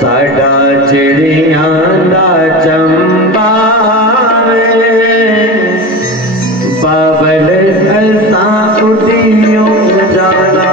साडा चिड़ियां दा चंबा बाबल असां उठियों जाना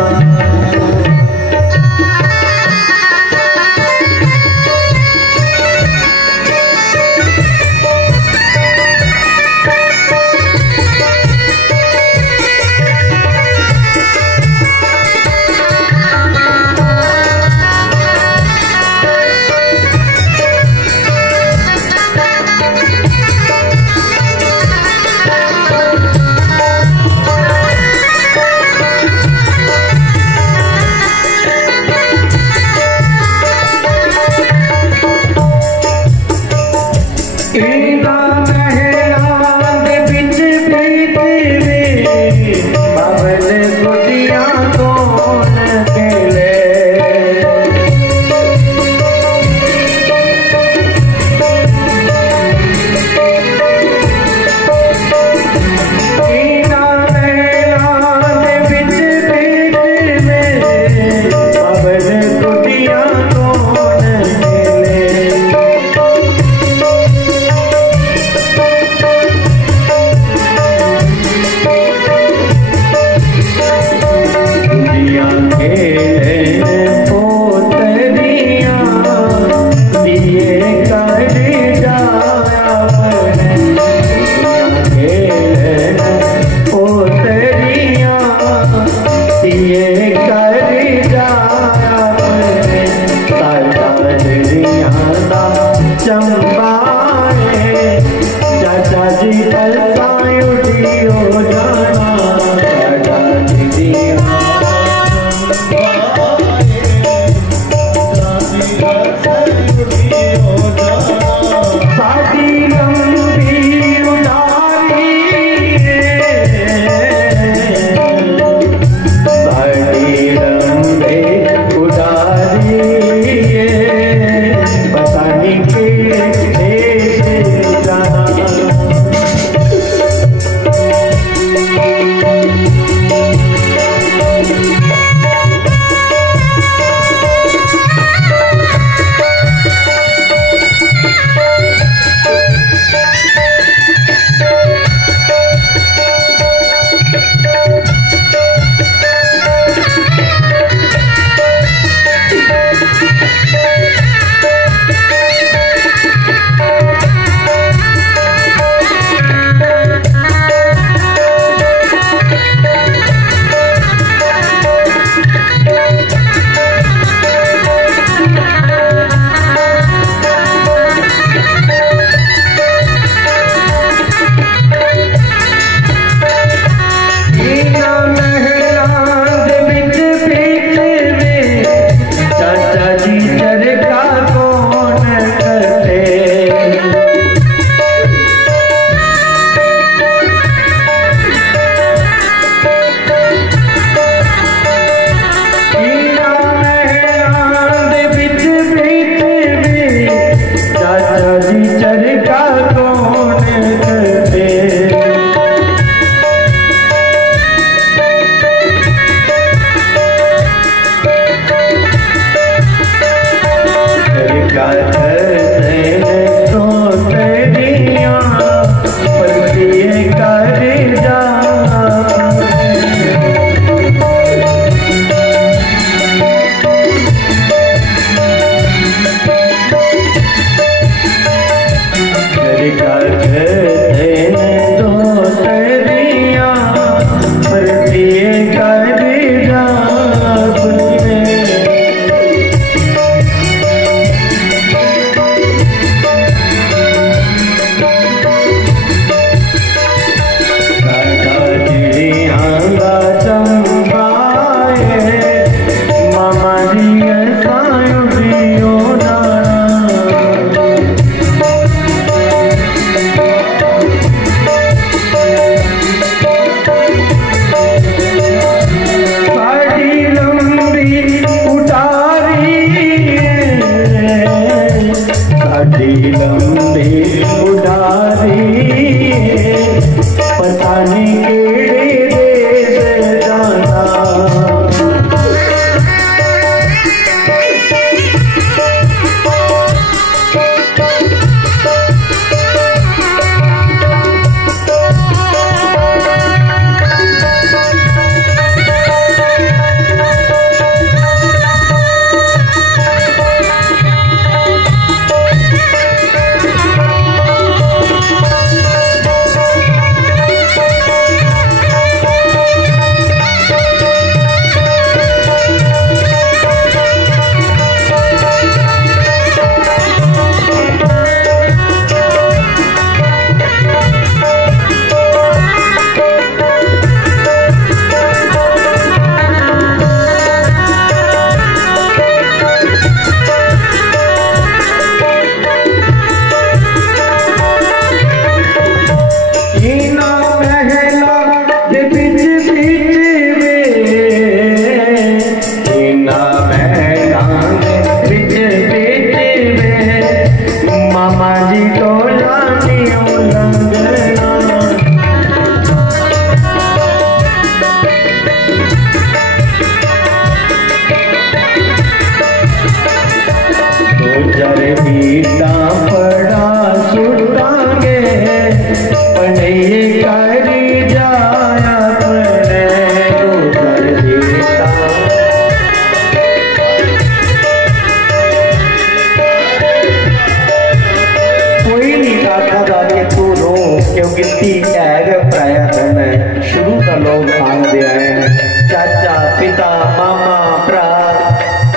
कितनी ऐग प्राया धन है। शुरू का लोग भाग दे आए हैं, चाचा पिता मामा भरा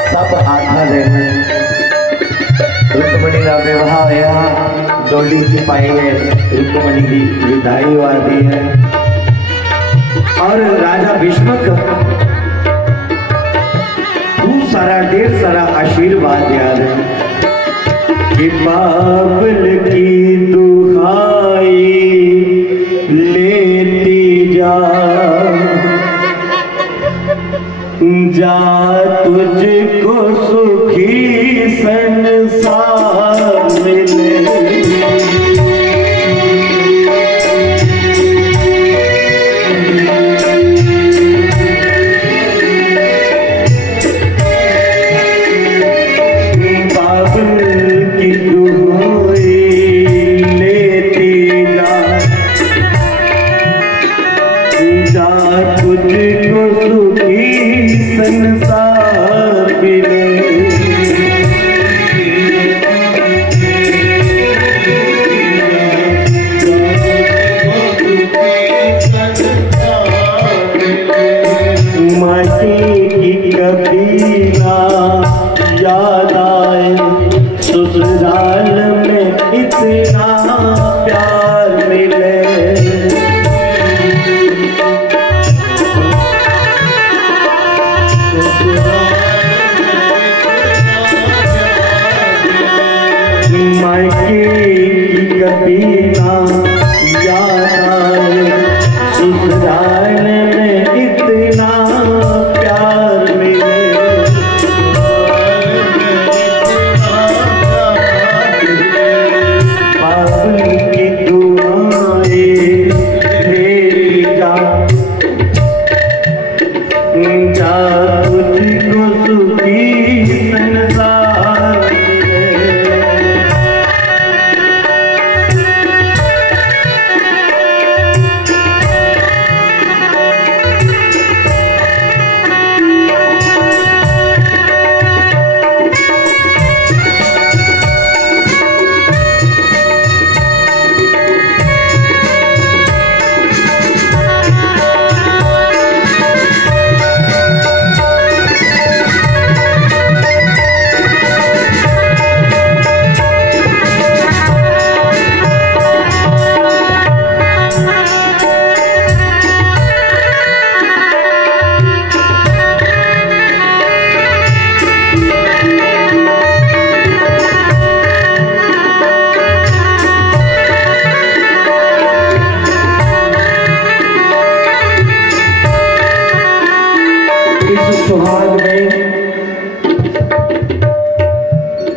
सब आधा दिन रुक्मणी का विवाह होया, डोली छिपाई है, रुक्मणी की विदाई हुई है और राजा भीष्मक खूब सारा ढेर सारा आशीर्वाद दिया है कि बाबल की दुहाई लेती जा तुझको सुखी संसार मिले।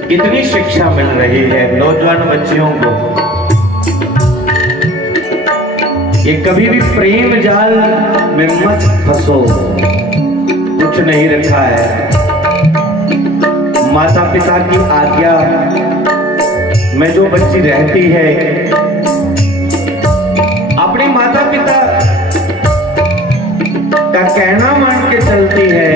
कितनी शिक्षा मिल रही है नौजवान बच्चियों को। ये कभी भी प्रेम जाल में मत फंसो, कुछ नहीं रखा है। माता पिता की आज्ञा में जो बच्ची रहती है, अपने माता पिता का कहना मान के चलती है,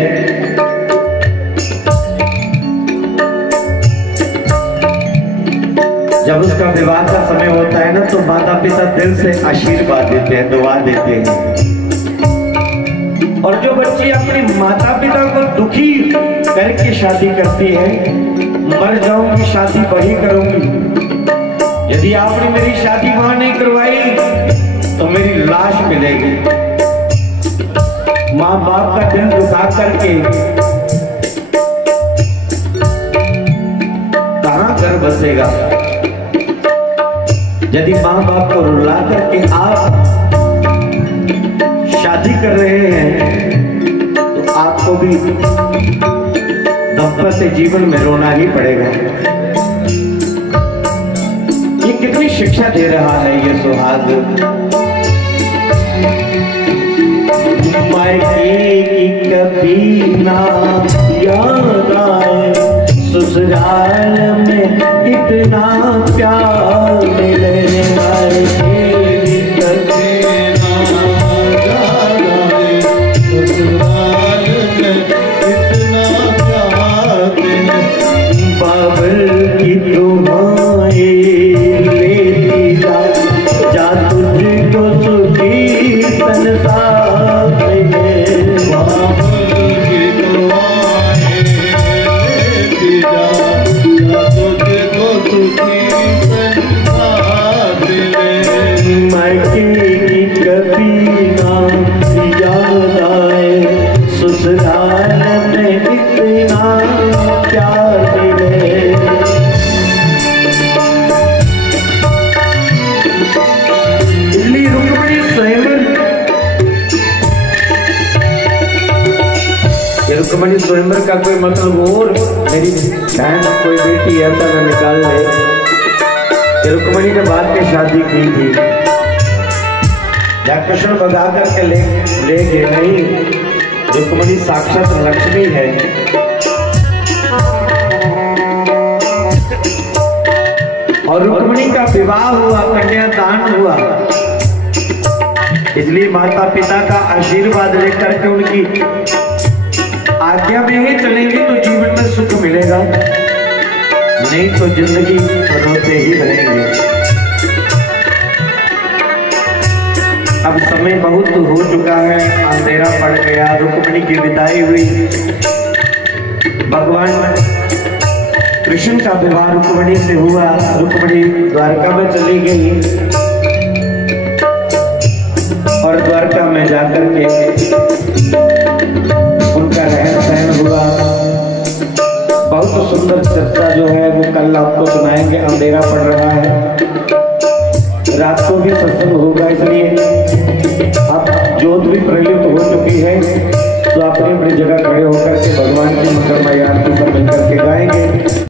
जब उसका विवाह का समय होता है ना, तो माता पिता दिल से आशीर्वाद देते हैं, दुआ देते हैं। और जो बच्ची अपने माता पिता को दुखी करके शादी करती है, मर जाऊंगी शादी वही करूंगी, यदि आपने मेरी शादी वहां नहीं करवाई तो मेरी लाश मिलेगी। माँ बाप का दिल दुखा करके कहां घर बसेगा। यदि माँ बाप को रुला करके आप शादी कर रहे हैं तो आपको भी दाम्पत्य जीवन में रोना ही पड़ेगा। ये कितनी शिक्षा दे रहा है ये सुहाग। मायके की कभी ना याद आए, ससुराल में इतना प्यार मिले। बाबल की दुआएं लेती जा तुझ रुक्मणी स्वयंवर का कोई मतलब और मेरी बहन कोई बेटी ऐसा न निकाल ले कि रुक्मणी ने बाद में शादी की थी या कृष्ण भगा करके ले गए। नहीं, रुक्मणी साक्षात लक्ष्मी है। और रुक्मणी का विवाह हुआ, कन्यादान हुआ, इसलिए माता पिता का आशीर्वाद लेकर के उनकी आज्ञा में ही चलेंगे तो जीवन में सुख मिलेगा, नहीं तो जिंदगी रोते ही रहेंगे। अब समय बहुत हो चुका है, अंधेरा पड़ गया, रुक्मणी की विदाई हुई। भगवान कृष्ण का विवाह रुक्मणी से हुआ। रुक्मणी द्वारका में चली गई और द्वारका में जाकर के उनका रहन सहन हुआ। बहुत सुंदर चर्चा जो है वो कल आपको सुनाएंगे। अंधेरा पड़ रहा है, रात को भी सत्संग होगा, इसलिए